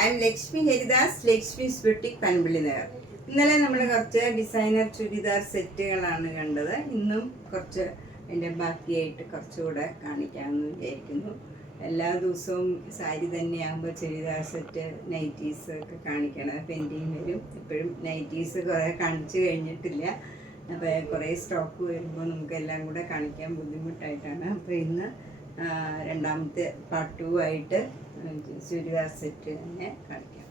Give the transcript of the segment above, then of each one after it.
I M Lakshmi Haridas, Lakshmi's boutique, Panampilly Nagar. ഇന്നലെ നമ്മൾ കുറച്ച് ഡിസൈനർ ചുരിദാർ സെറ്റുകളാണ് കണ്ടത്. ഇന്നും കുറച്ച് അതിൻ്റെ ബാക്കിയായിട്ട് കുറച്ചുകൂടെ കാണിക്കാമെന്ന് വിചാരിക്കുന്നു. എല്ലാ ദിവസവും സാരി തന്നെയാകുമ്പോൾ ചുരിദാർ സെറ്റ്, നൈറ്റീസ് ഒക്കെ കാണിക്കണം, പെൻഡിങ് വരും. ഇപ്പോഴും നൈറ്റീസ് കുറേ കാണിച്ചു കഴിഞ്ഞിട്ടില്ല. അപ്പോൾ കുറേ സ്റ്റോക്ക് വരുമ്പോൾ നമുക്കെല്ലാം കൂടെ കാണിക്കാൻ ബുദ്ധിമുട്ടായിട്ടാണ്. അപ്പോൾ ഇന്ന് രണ്ടാമത്തെ പാർട്ട് 2 ആയിട്ട് ചുരിദാർ സെറ്റ് തന്നെ കാണിക്കാം.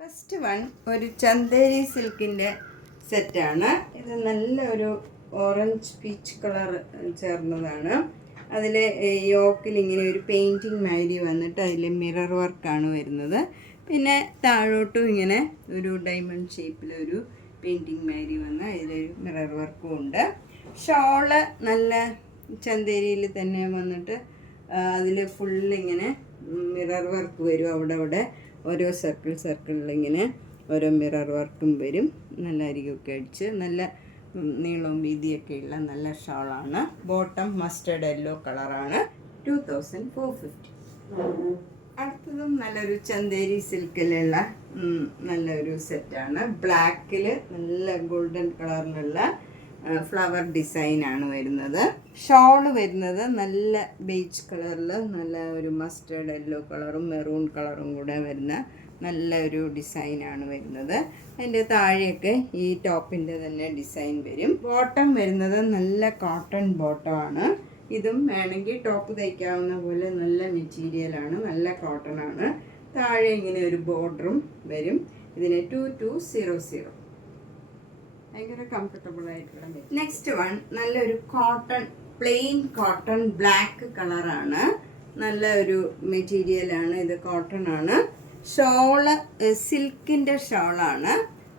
ഫസ്റ്റ് വൺ ഒരു ചന്ദേരി സിൽക്കിൻ്റെ സെറ്റാണ്. ഇത് നല്ലൊരു ഓറഞ്ച് പീച്ച് കളർ ചേർന്നതാണ്. അതിൽ യോക്കിൽ ഇങ്ങനെ ഒരു പെയിൻറ്റിങ് മാതിരി വന്നിട്ട് അതിൽ മിറർ വർക്കാണ് വരുന്നത്. പിന്നെ താഴോട്ടും ഇങ്ങനെ ഒരു ഡയമണ്ട് ഷേപ്പിലൊരു പെയിൻറ്റിങ് മാതിരി വന്ന് അതിലൊരു മിറർ വർക്കും ഉണ്ട്. ഷോള് നല്ല ചന്തേരിയിൽ തന്നെ വന്നിട്ട് അതിൽ ഫുള്ളിങ്ങനെ മിറർ വർക്ക് വരും. അവിടെ ഓരോ സർക്കിളിലിങ്ങനെ ഓരോ മിറർ വർക്കും വരും. നല്ല അരികൊക്കെ അടിച്ച് നല്ല നീളവും വീതിയൊക്കെയുള്ള നല്ല ഷോളാണ്. ബോട്ടം മസ്റ്റേർഡ് യെല്ലോ കളറാണ്. 2450. അടുത്തതും നല്ലൊരു ചന്തേരി സിൽക്കിലുള്ള നല്ലൊരു സെറ്റാണ്. ബ്ലാക്കിൽ നല്ല ഗോൾഡൻ കളറിലുള്ള ഫ്ലവർ ഡിസൈനാണ് വരുന്നത്. ഷോള് വരുന്നത് നല്ല ബേജ് കളറിൽ നല്ല ഒരു മസ്റ്റേർഡ് യെല്ലോ കളറും മെറൂൺ കളറും കൂടെ വരുന്ന നല്ല ഒരു ഡിസൈനാണ് വരുന്നത്. അതിൻ്റെ താഴെയൊക്കെ ഈ ടോപ്പിൻ്റെ തന്നെ ഡിസൈൻ വരും. ബോട്ടം വരുന്നത് നല്ല കോട്ടൺ ബോട്ടമാണ്. ഇതും വേണമെങ്കിൽ ടോപ്പ് തയ്ക്കാവുന്ന പോലെ നല്ല മെറ്റീരിയലാണ്, നല്ല കോട്ടൺ ആണ്. താഴെ ഇങ്ങനെ ഒരു ബോർഡറും വരും. ഇതിന് 2200. ഭയങ്കര കംഫർട്ടബിൾ ആയിട്ടുള്ള. നെക്സ്റ്റ് വൺ നല്ലൊരു കോട്ടൺ, പ്ലെയിൻ കോട്ടൺ ബ്ലാക്ക് കളറാണ്. നല്ല ഒരു മെറ്റീരിയലാണ്. ഇത് കോട്ടൺ ആണ്. ഷോള് സിൽക്കിൻ്റെ ഷോളാണ്.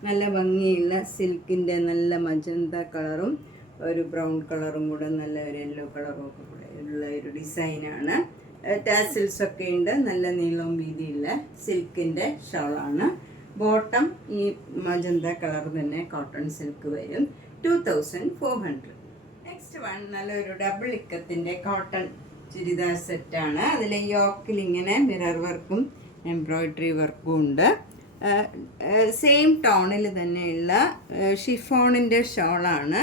നല്ല ഭംഗിയുള്ള സിൽക്കിൻ്റെ നല്ല മജന്ത കളറും ഒരു ബ്രൗൺ കളറും കൂടെ നല്ല ഒരു യെല്ലോ കളറും ഒക്കെ കൂടെ ഉള്ള ഒരു ഡിസൈനാണ്. ടാസിൽസ് ഒക്കെ ഉണ്ട്. നല്ല നീളവും വീതിയുള്ള സിൽക്കിൻ്റെ ഷോളാണ്. ബോട്ടം ഈ മജന്ത കളർ തന്നെ കോട്ടൺ സിൽക്ക് വരും. 2400. നെക്സ്റ്റ് വൺ നല്ലൊരു ഡബിൾ ഇക്കത്തിൻ്റെ കോട്ടൺ ചുരിദാർ സെറ്റാണ്. അതിൽ യോക്കിൽ ഇങ്ങനെ മിറർ വർക്കും എംബ്രോയ്ഡറി വർക്കും ഉണ്ട്. സെയിം ടോണിൽ തന്നെയുള്ള ഷിഫോണിൻ്റെ ഷോളാണ്.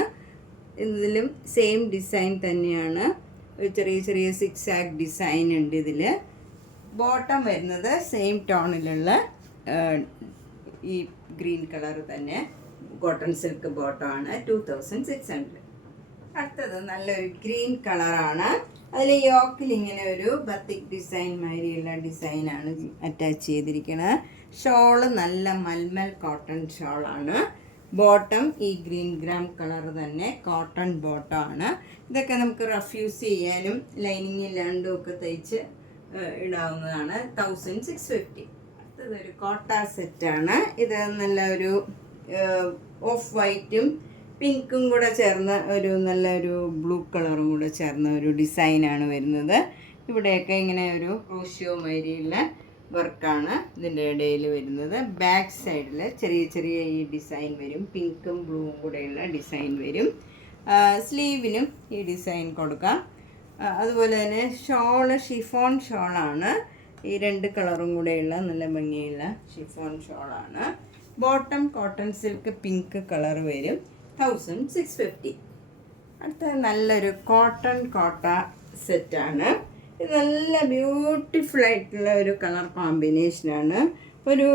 ഇതിലും സെയിം ഡിസൈൻ തന്നെയാണ്. ചെറിയ ചെറിയ സിക്സാഗ് ഡിസൈൻ ഉണ്ട് ഇതിൽ. ബോട്ടം വരുന്നത് സെയിം ടോണിലുള്ള ഈ ഗ്രീൻ കളർ തന്നെ കോട്ടൺ സിൽക്ക് ബോട്ടമാണ്. 2600. അടുത്തത് നല്ലൊരു ഗ്രീൻ കളറാണ്. അതിൽ യോക്കിൽ ഇങ്ങനെ ഒരു ബത്തിക് ഡിസൈൻ മാതിരിയുള്ള ഡിസൈനാണ് അറ്റാച്ച് ചെയ്തിരിക്കുന്നത്. ഷോള് നല്ല മൽമൽ കോട്ടൺ ഷോളാണ്. ബോട്ടം ഈ ഗ്രീൻ ഗ്രാം കളർ തന്നെ കോട്ടൺ ബോട്ടമാണ്. ഇതൊക്കെ നമുക്ക് റഫ് യൂസ് ചെയ്യാനും ലൈനിങ് ഇല്ലാണ്ടും ഒക്കെ തയ്ച്ച് ഇടാവുന്നതാണ്. 1650. അടുത്തതൊരു കോട്ട സെറ്റാണ്. ഇത് നല്ല ഒരു ഓഫ് വൈറ്റും പിങ്കും കൂടെ ചേർന്ന ഒരു നല്ലൊരു ബ്ലൂ കളറും കൂടെ ചേർന്ന ഒരു ഡിസൈനാണ് വരുന്നത്. ഇവിടെയൊക്കെ ഇങ്ങനെ ഒരു ക്രോഷ്യോ മാതിരിയുള്ള വർക്കാണ് ഇതിൻ്റെ ഇടയിൽ വരുന്നത്. ബാക്ക് സൈഡിൽ ചെറിയ ചെറിയ ഈ ഡിസൈൻ വരും. പിങ്കും ബ്ലൂവും കൂടെയുള്ള ഡിസൈൻ വരും. സ്ലീവിനും ഈ ഡിസൈൻ കൊടുക്കാം. അതുപോലെ തന്നെ ഷോള് ഷിഫോൺ ഷോളാണ്. ഈ 2 കളറും കൂടെയുള്ള നല്ല ഭംഗിയുള്ള ഷിഫോൺ ഷോളാണ്. Bottom cotton silk pink colour വരും. 1650. അടുത്ത നല്ലൊരു കോട്ടൺ കോട്ട സെറ്റാണ്. ഇത് നല്ല ബ്യൂട്ടിഫുൾ ആയിട്ടുള്ള ഒരു കളർ കോമ്പിനേഷനാണ്. ഒരു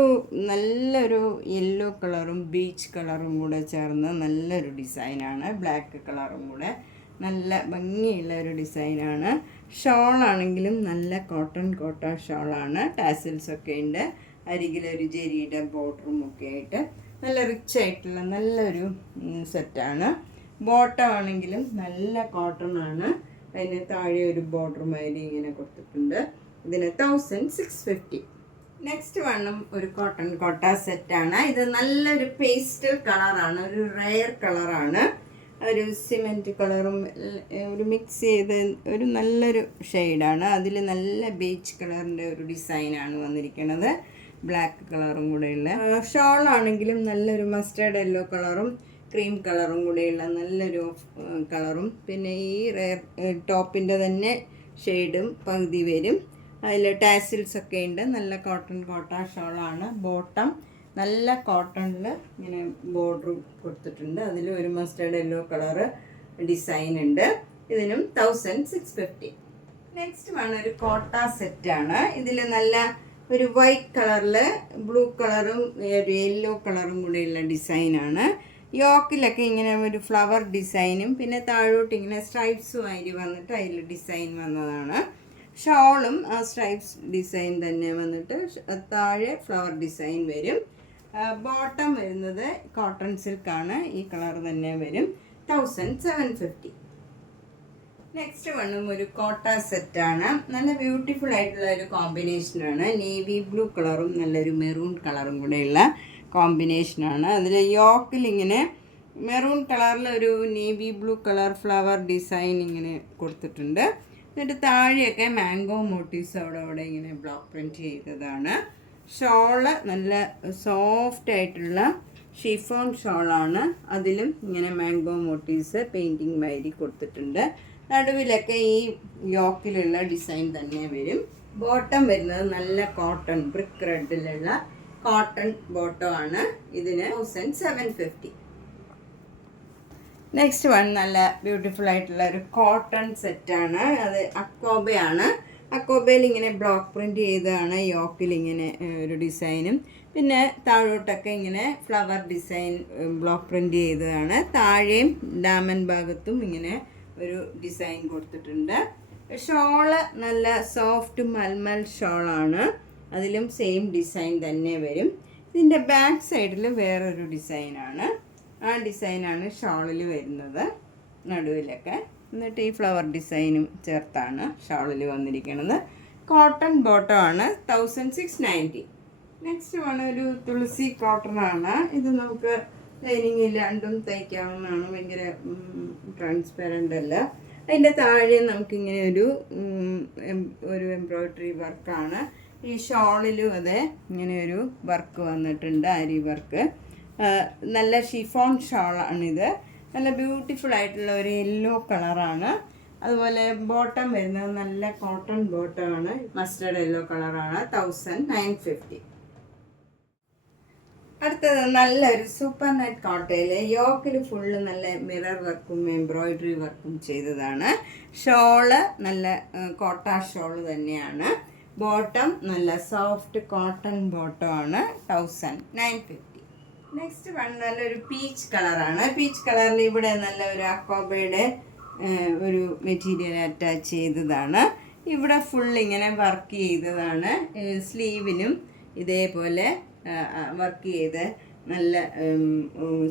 നല്ലൊരു യെല്ലോ കളറും ബീച്ച് കളറും കൂടെ ചേർന്ന് നല്ലൊരു ഡിസൈനാണ്. ബ്ലാക്ക് കളറും കൂടെ നല്ല ഭംഗിയുള്ള ഒരു ഡിസൈനാണ്. ഷോളാണെങ്കിലും നല്ല കോട്ടൺ കോട്ട ഷോളാണ്. ടാസിൽസൊക്കെ ഉണ്ട്. അരികിലൊരു ജെരിയുടെ ബോർഡറും ഒക്കെ ആയിട്ട് നല്ല റിച്ച് ആയിട്ടുള്ള നല്ലൊരു സെറ്റാണ്. ബോട്ടം ആണെങ്കിലും നല്ല കോട്ടൺ ആണ്. അതിന് താഴെ ഒരു ബോർഡർ മാതിരി ഇങ്ങനെ കൊടുത്തിട്ടുണ്ട്. ഇതിന് 1650. നെക്സ്റ്റ് വണ്ണും ഒരു കോട്ടൺ കോട്ട സെറ്റാണ്. ഇത് നല്ലൊരു പേസ്റ്റൽ കളറാണ്. ഒരു റെയർ കളറാണ്. ഒരു സിമെൻറ്റ് കളറും ഒരു മിക്സ് ചെയ്ത് ഒരു നല്ലൊരു ഷെയ്ഡാണ്. അതിൽ നല്ല ബേജ് കളറിൻ്റെ ഒരു ഡിസൈനാണ് വന്നിരിക്കുന്നത്. ബ്ലാക്ക് കളറും കൂടെയുള്ള ഷോളാണെങ്കിലും നല്ലൊരു മസ്റ്റേർഡ് യെല്ലോ കളറും ക്രീം കളറും കൂടെയുള്ള നല്ലൊരു കളറും, പിന്നെ ഈ ടോപ്പിൻ്റെ തന്നെ ഷെയ്ഡും പകുതി വരും. അതിൽ ടാസിൽസ് ഒക്കെ ഉണ്ട്. നല്ല കോട്ട ഷോളാണ്. ബോട്ടം നല്ല കോട്ടണിൽ ഇങ്ങനെ ബോർഡർ കൊടുത്തിട്ടുണ്ട്. അതിൽ ഒരു മസ്റ്റേർഡ് യെല്ലോ കളറ് ഡിസൈൻ ഉണ്ട്. ഇതിനും 1650. നെക്സ്റ്റ് വൺ ഒരു കോട്ട സെറ്റാണ്. ഇതിൽ നല്ല ഒരു വൈറ്റ് കളറിൽ ബ്ലൂ കളറും ഒരു യെല്ലോ കളറും കൂടെയുള്ള ഡിസൈനാണ്. യോക്കിലൊക്കെ ഇങ്ങനെ ഒരു ഫ്ലവർ ഡിസൈനും പിന്നെ താഴോട്ട് ഇങ്ങനെ സ്ട്രൈപ്സും ആയി വന്നിട്ട് അതിൽ ഡിസൈൻ വന്നതാണ്. ഷോളും ആ സ്ട്രൈപ്സ് ഡിസൈൻ തന്നെ വന്നിട്ട് താഴെ ഫ്ലവർ ഡിസൈൻ വരും. ബോട്ടം വരുന്നത് കോട്ടൺ സിൽക്കാണ്. ഈ കളർ തന്നെ വരും. 1750. നെക്സ്റ്റ് വണ്ണും ഒരു കോട്ട സെറ്റാണ്. നല്ല ബ്യൂട്ടിഫുൾ ആയിട്ടുള്ള ഒരു കോമ്പിനേഷനാണ്. നേവി ബ്ലൂ കളറും നല്ലൊരു മെറൂൺ കളറും കൂടെയുള്ള കോമ്പിനേഷനാണ്. അതിൽ യോക്കിൽ ഇങ്ങനെ മെറൂൺ കളറിൽ ഒരു navy blue colour flower design ഇങ്ങനെ കൊടുത്തിട്ടുണ്ട്. എന്നിട്ട് താഴെയൊക്കെ മാംഗോ മോട്ടീവ്സ് അവിടെ ഇങ്ങനെ ബ്ലോക്ക് പ്രിൻറ്റ് ചെയ്തതാണ്. ഷോള് നല്ല സോഫ്റ്റ് ആയിട്ടുള്ള ഷിഫോൺ ഷോളാണ്. അതിലും ഇങ്ങനെ മാംഗോ മോട്ടീവ്സ് പെയിൻറ്റിങ് മാതിരി കൊടുത്തിട്ടുണ്ട്. നടുവിലൊക്കെ ഈ യോക്കിലുള്ള ഡിസൈൻ തന്നെ വരും. ബോട്ടം വരുന്നത് നല്ല കോട്ടൺ ബ്രിക്ക് റെഡിലുള്ള കോട്ടൺ ബോട്ടം ആണ്. ഇതിന് 1750. നെക്സ്റ്റ് വൺ നല്ല ബ്യൂട്ടിഫുൾ ആയിട്ടുള്ള ഒരു കോട്ടൺ സെറ്റാണ്. അത് അക്കോബയാണ്. അക്കോബയിൽ ഇങ്ങനെ ബ്ലോക്ക് പ്രിൻറ്റ് ചെയ്തതാണ്. യോക്കിൽ ഇങ്ങനെ ഒരു ഡിസൈനും പിന്നെ താഴോട്ടൊക്കെ ഇങ്ങനെ ഫ്ലവർ ഡിസൈൻ ബ്ലോക്ക് പ്രിൻറ്റ് ചെയ്തതാണ്. താഴെയും ഡാമൻ ഭാഗത്തും ഇങ്ങനെ ഒരു ഡിസൈൻ കൊടുത്തിട്ടുണ്ട്. ഷോള് നല്ല സോഫ്റ്റ് മൽമൽ ഷോളാണ്. അതിലും സെയിം ഡിസൈൻ തന്നെ വരും. ഇതിൻ്റെ ബാക്ക് സൈഡിൽ വേറൊരു ഡിസൈനാണ്. ആ ഡിസൈനാണ് ഷോളിൽ വരുന്നത് നടുവിലൊക്കെ. എന്നിട്ട് ഈ ഫ്ലവർ ഡിസൈനും ചേർത്താണ് ഷോളിൽ വന്നിരിക്കുന്നത്. കോട്ടൺ ബോട്ടമാണ്. 1690. നെക്സ്റ്റ് ആണ് ഒരു തുളസി കോട്ടണാണ്. ഇത് നമുക്ക് ലൈനിങ് ഇല്ലാണ്ടും തയ്ക്കാവുന്നതാണ്. ഭയങ്കര ട്രാൻസ്പെറൻ്റ് അല്ല. അതിൻ്റെ താഴെ നമുക്കിങ്ങനെ ഒരു എംബ്രോയ്ഡറി വർക്കാണ്. ഈ ഷോളിലും അതെ ഇങ്ങനെ ഒരു വർക്ക് വന്നിട്ടുണ്ട്, അരി വർക്ക്. നല്ല ഷിഫോൺ ഷോളാണിത്. നല്ല ബ്യൂട്ടിഫുൾ ആയിട്ടുള്ള ഒരു യെല്ലോ കളറാണ്. അതുപോലെ ബോട്ടം വരുന്നത് നല്ല കോട്ടൺ ബോട്ടമാണ്. മസ്റ്റേർഡ് യെല്ലോ കളറാണ്. 1950. അടുത്തത് നല്ലൊരു സൂപ്പർ നെറ്റ് കോട്ടയിൽ യോക്കിൽ ഫുള്ള് നല്ല മിറർ വർക്കും എംബ്രോയ്ഡറി വർക്കും ചെയ്തതാണ്. ഷോള് നല്ല കോട്ട ഷോള് തന്നെയാണ്. ബോട്ടം നല്ല സോഫ്റ്റ് കോട്ടൺ ബോട്ടമാണ്. 1950. നെക്സ്റ്റ് വൺ നല്ലൊരു പീച്ച് കളറാണ്. പീച്ച് കളറിൽ ഇവിടെ നല്ല ഒരു അക്കോബയുടെ ഒരു മെറ്റീരിയൽ അറ്റാച്ച് ചെയ്തതാണ്. ഇവിടെ ഫുൾ ഇങ്ങനെ വർക്ക് ചെയ്തതാണ്. സ്ലീവിനും ഇതേപോലെ വർക്ക് ചെയ്ത് നല്ല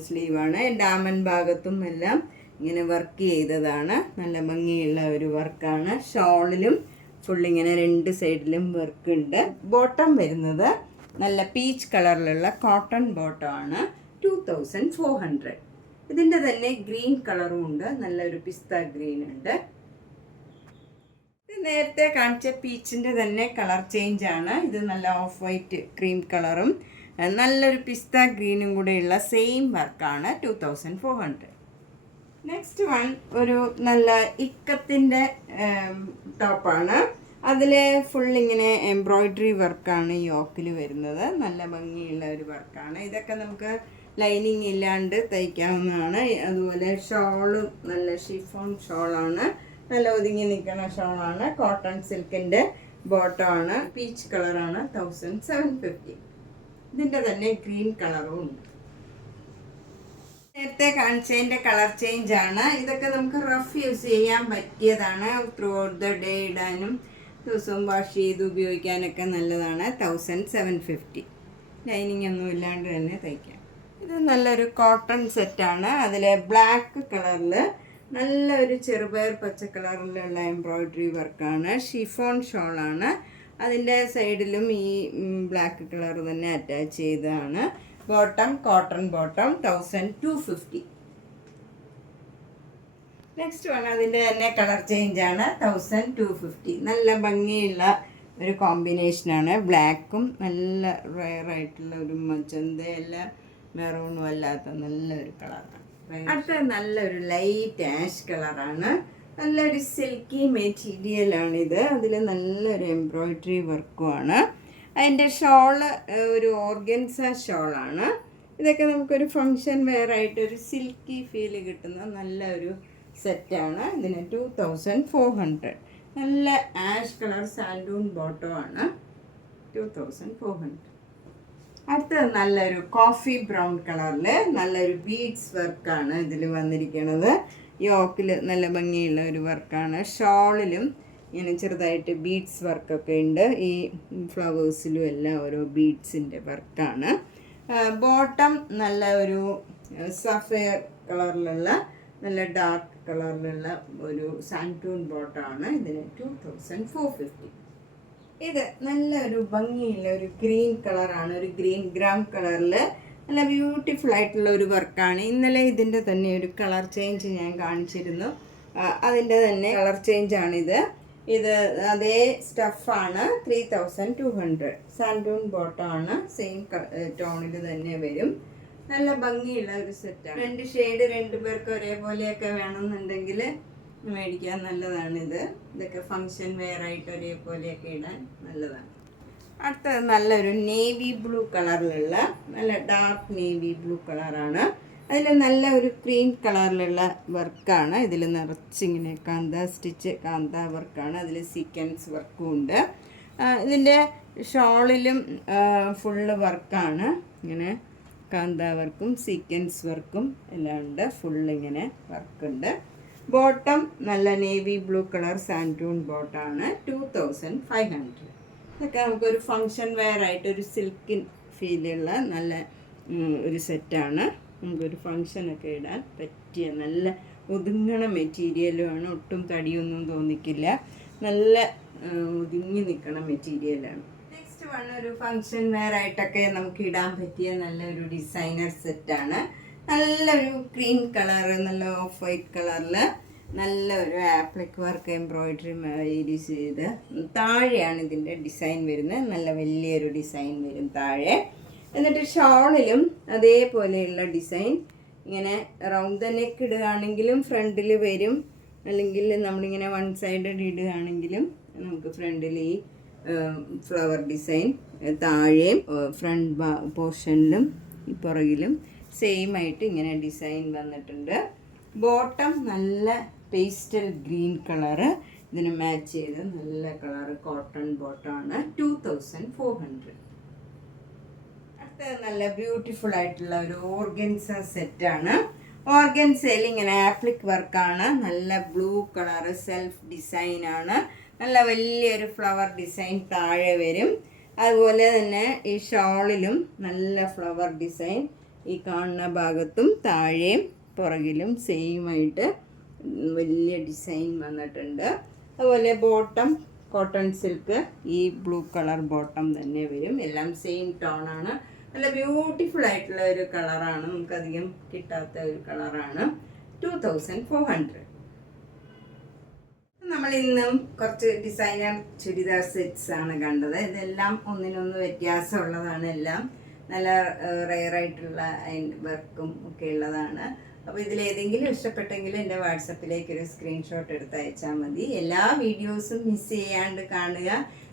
സ്ലീവാണ്. ഡാമൻ ഭാഗത്തും എല്ലാം ഇങ്ങനെ വർക്ക് ചെയ്തതാണ്. നല്ല ഭംഗിയുള്ള ഒരു വർക്കാണ്. ഷോളിലും ഫുള്ളിങ്ങനെ രണ്ട് സൈഡിലും വർക്ക് ഉണ്ട്. ബോട്ടം വരുന്നത് നല്ല പീച്ച് കളറിലുള്ള കോട്ടൺ ബോട്ടമാണ്. 2400. ഇതിൻ്റെ തന്നെ ഗ്രീൻ കളറും ഉണ്ട്. നല്ലൊരു പിസ്ത ഗ്രീൻ ഉണ്ട്. ഇത് നേരത്തെ കാണിച്ച പീച്ചിൻ്റെ തന്നെ കളർ ചേഞ്ച് ആണ്. ഇത് നല്ല ഓഫ് വൈറ്റ് ക്രീം കളറും നല്ലൊരു പിസ്ത ഗ്രീനും കൂടെയുള്ള സെയിം വർക്കാണ്. 2400. നെക്സ്റ്റ് വൺ ഒരു നല്ല ഇക്കത്തിൻ്റെ ടോപ്പാണ്. അതിൽ ഫുള്ളിങ്ങനെ എംബ്രോയ്ഡറി വർക്കാണ് യോക്കിൽ വരുന്നത്. നല്ല ഭംഗിയുള്ള ഒരു വർക്കാണ്. ഇതൊക്കെ നമുക്ക് ലൈനിങ് ഇല്ലാണ്ട് തയ്ക്കാവുന്നതാണ്. അതുപോലെ ഷോളും നല്ല ഷിഫോൺ ഷോളാണ്. നല്ല ഒതുങ്ങി നിൽക്കുന്ന ഷോളാണ്. കോട്ടൺ സിൽക്കിൻ്റെ ബോട്ടമാണ്. പീച്ച് കളറാണ്. 1750. ഇതിൻ്റെ തന്നെ ഗ്രീൻ കളറും ഉണ്ട്. നേരത്തെ കാണിച്ചതിൻ്റെ കളർ ചേഞ്ച് ആണ്. ഇതൊക്കെ നമുക്ക് റഫ് യൂസ് ചെയ്യാൻ പറ്റിയതാണ്. ത്രൂ ഔട്ട് ദ ഡേ ഇടാനും ദിവസവും വാഷ് ചെയ്ത് ഉപയോഗിക്കാനൊക്കെ നല്ലതാണ്. 1750. ലൈനിങ് ഒന്നും ഇല്ലാണ്ട് തന്നെ തയ്ക്കാം. ഇത് നല്ലൊരു കോട്ടൺ സെറ്റാണ്. അതിൽ ബ്ലാക്ക് കളറിൽ നല്ലൊരു ചെറുപയർ പച്ച കളറിലുള്ള എംബ്രോയ്ഡറി വർക്കാണ്. ഷിഫോൺ ഷോളാണ്. അതിൻ്റെ സൈഡിലും ഈ ബ്ലാക്ക് കളർ തന്നെ അറ്റാച്ച് ചെയ്തതാണ്. Bottom cotton bottom. 1250. Next one അതിൻ്റെ തന്നെ കളർ ചേഞ്ച് ആണ്. 1250. നല്ല ഭംഗിയുള്ള ഒരു കോമ്പിനേഷനാണ്. ബ്ലാക്കും നല്ല റെയറായിട്ടുള്ള ഒരു മജന്തയല്ല മെറൂണും അല്ലാത്ത നല്ലൊരു കളറാണ്. അടുത്ത നല്ലൊരു ലൈറ്റ് ആഷ് കളറാണ്. നല്ലൊരു സിൽക്കി മെറ്റീരിയലാണിത്. അതിൽ നല്ലൊരു എംബ്രോയിഡറി വർക്കുമാണ്. അതിൻ്റെ ഷോള് ഒരു ഓർഗൻസ ഷോളാണ്. ഇതൊക്കെ നമുക്കൊരു ഫങ്ഷൻ വെയർ ആയിട്ട് ഒരു സിൽക്കി ഫീല് കിട്ടുന്ന നല്ലൊരു സെറ്റാണ്. ഇതിന് 2400. നല്ല ആഷ് കളർ സാൻഡൂൺ ബോട്ടോ ആണ്. 2400. അടുത്തത് നല്ലൊരു കോഫി ബ്രൗൺ കളറിൽ നല്ലൊരു ബീഡ്സ് വർക്കാണ് ഇതിൽ വന്നിരിക്കുന്നത്. യോക്കിൽ നല്ല ഭംഗിയുള്ള ഒരു വർക്കാണ്. ഷോളിലും ഇങ്ങനെ ചെറുതായിട്ട് ബീഡ്സ് വർക്കൊക്കെ ഉണ്ട്. ഈ ഫ്ലവേഴ്സിലും എല്ലാം ഓരോ ബീഡ്സിൻ്റെ വർക്കാണ്. ബോട്ടം നല്ല ഒരു സഫയർ കളറിലുള്ള നല്ല ഡാർക്ക് കളറിലുള്ള ഒരു സാൻഡൂൺ ബോട്ടമാണ്. ഇതിന് 2450. ഇത് നല്ലൊരു ഭംഗിയുള്ള ഒരു ഗ്രീൻ കളറാണ്. ഒരു ഗ്രീൻ ഗ്രാം കളറിൽ നല്ല ബ്യൂട്ടിഫുൾ ആയിട്ടുള്ള ഒരു വർക്കാണ്. ഇന്നലെ ഇതിൻ്റെ തന്നെ ഒരു കളർ ചേഞ്ച് ഞാൻ കാണിച്ചിരുന്നു. അതിൻ്റെ തന്നെ കളർ ചേഞ്ചാണിത്. ഇത് അതേ സ്റ്റഫാണ്. 3200. സാൻഡൂൺ ബോട്ടമാണ്. സെയിം ടോണിൽ തന്നെ വരും. നല്ല ഭംഗിയുള്ള ഒരു സെറ്റാണ്. 2 ഷെയ്ഡ് 2 പേർക്ക് ഒരേപോലെയൊക്കെ വേണമെന്നുണ്ടെങ്കിൽ മേടിക്കാൻ നല്ലതാണിത്. ഇതൊക്കെ ഫങ്ഷൻ വെയർ ആയിട്ട് ഒരേപോലെയൊക്കെ ഇടാൻ നല്ലതാണ്. അടുത്തത് നല്ലൊരു നേവി ബ്ലൂ കളറിലുള്ള നല്ല ഡാർക്ക് നേവി ബ്ലൂ കളറാണ്. അതിൽ നല്ല ഒരു ക്രീം കളറിലുള്ള വർക്കാണ്. ഇതിൽ നിറച്ചിങ്ങനെ കാന്ത സ്റ്റിച്ച് കാന്ത വർക്കാണ്. അതിൽ സീക്വൻസ് വർക്കും ഉണ്ട്. ഇതിൻ്റെ ഷോളിലും ഫുള്ള് വർക്കാണ്. ഇങ്ങനെ കാന്ത വർക്കും സീക്വൻസ് വർക്കും എല്ലാം ഉണ്ട്. ഫുള്ളിങ്ങനെ വർക്കുണ്ട്. ബോട്ടം നല്ല നേവി ബ്ലൂ കളർ സാൻഡൂൺ ബോട്ടാണ്. 2500. ഇതൊക്കെ നമുക്കൊരു ഫങ്ഷൻ വെയർ ആയിട്ട് ഒരു സിൽക്കിൻ ഫീലുള്ള നല്ല ഒരു സെറ്റാണ്. നമുക്കൊരു ഫങ്ഷനൊക്കെ ഇടാൻ പറ്റിയ നല്ല ഒതുങ്ങണ മെറ്റീരിയലുമാണ്. ഒട്ടും തടിയൊന്നും തോന്നിക്കില്ല. നല്ല ഒതുങ്ങി നിൽക്കണ മെറ്റീരിയലാണ്. നെക്സ്റ്റ് വൺ ഒരു ഫങ്ഷൻ വെയർ ആയിട്ടൊക്കെ നമുക്ക് ഇടാൻ പറ്റിയ നല്ലൊരു ഡിസൈനർ സെറ്റാണ്. നല്ലൊരു ക്രീം കളറ് നല്ല ഓഫ് വൈറ്റ് കളറിൽ നല്ലൊരു ആപ്ലിക് വർക്ക് എംബ്രോയിഡറി യൂസ് ചെയ്ത് താഴെയാണ് ഇതിൻ്റെ ഡിസൈൻ വരുന്നത്. നല്ല വലിയൊരു ഡിസൈൻ വരും താഴെ. എന്നിട്ട് ഷോളിലും അതേപോലെയുള്ള ഡിസൈൻ ഇങ്ങനെ റൗണ്ട് നെക്ക് ഇടുകയാണെങ്കിലും ഫ്രണ്ടിൽ വരും. അല്ലെങ്കിൽ നമ്മളിങ്ങനെ വൺ സൈഡഡ് ഇടുകയാണെങ്കിലും നമുക്ക് ഫ്രണ്ടിൽ ഈ ഫ്ലവർ ഡിസൈൻ താഴെയും ഫ്രണ്ട് പോർഷനിലും ഈ പുറകിലും സെയിം ആയിട്ട് ഇങ്ങനെ ഡിസൈൻ വന്നിട്ടുണ്ട്. ബോട്ടം നല്ല പേസ്റ്റൽ ഗ്രീൻ കളറ് ഇതിന് മാച്ച് ചെയ്ത് നല്ല കളറ് കോട്ടൺ ബോട്ടമാണ്. 2400. അടുത്ത നല്ല ബ്യൂട്ടിഫുൾ ആയിട്ടുള്ള ഒരു ഓർഗൻസ സെറ്റാണ്. ഓർഗൻസയിൽ ഇങ്ങനെ ആപ്ലിക് വർക്കാണ്. നല്ല ബ്ലൂ കളറ് സെൽഫ് ഡിസൈനാണ്. നല്ല വലിയൊരു ഫ്ലവർ ഡിസൈൻ താഴെ വരും. അതുപോലെ തന്നെ ഈ ഷോളിലും നല്ല ഫ്ലവർ ഡിസൈൻ ഈ കാണുന്ന ഭാഗത്തും താഴെയും പുറകിലും സെയിമായിട്ട് വലിയ ഡിസൈൻ വന്നിട്ടുണ്ട്. അതുപോലെ ബോട്ടം കോട്ടൺ സിൽക്ക് ഈ ബ്ലൂ കളർ ബോട്ടം തന്നെ വരും. എല്ലാം സെയിം ടോണാണ്. നല്ല ബ്യൂട്ടിഫുൾ ആയിട്ടുള്ള ഒരു കളറാണ്. നമുക്കധികം കിട്ടാത്ത ഒരു കളറാണ്. 2400. നമ്മൾ ഇന്നും കുറച്ച് ഡിസൈനർ ചുരിദാർ സെറ്റ്സ് ആണ് കണ്ടത്. ഇതെല്ലാം ഒന്നിനൊന്ന് വ്യത്യാസമുള്ളതാണ്. എല്ലാം നല്ല റെയറായിട്ടുള്ള വർക്കും ഒക്കെ ഉള്ളതാണ്. അപ്പോൾ ഇതിലേതെങ്കിലും ഇഷ്ടപ്പെട്ടെങ്കിൽ എൻ്റെ വാട്സപ്പിലേക്ക് ഒരു സ്ക്രീൻഷോട്ട് എടുത്ത് അയച്ചാൽ മതി. എല്ലാ വീഡിയോസും മിസ് ചെയ്യാണ്ട് കാണുക.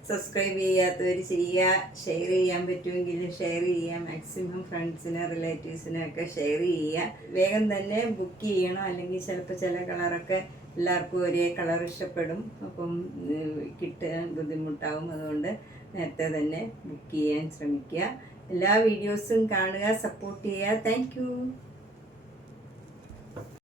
സബ്സ്ക്രൈബ് ചെയ്യാത്തവർ ചെയ്യുക. ഷെയർ ചെയ്യാൻ പറ്റുമെങ്കിൽ ഷെയർ ചെയ്യുക. മാക്സിമം ഫ്രണ്ട്സിന് റിലേറ്റീവ്സിനൊക്കെ ഷെയർ ചെയ്യുക. വേഗം തന്നെ ബുക്ക് ചെയ്യണം. അല്ലെങ്കിൽ ചിലപ്പോൾ ചില കളറൊക്കെ എല്ലാവർക്കും ഒരേ കളർ ഇഷ്ടപ്പെടും. അപ്പം കിട്ടാൻ ബുദ്ധിമുട്ടാവും. അതുകൊണ്ട് നേരത്തെ തന്നെ ബുക്ക് ചെയ്യാൻ ശ്രമിക്കുക. എല്ലാ വീഡിയോസും കാണുക, സപ്പോർട്ട് ചെയ്യുക. Thank you.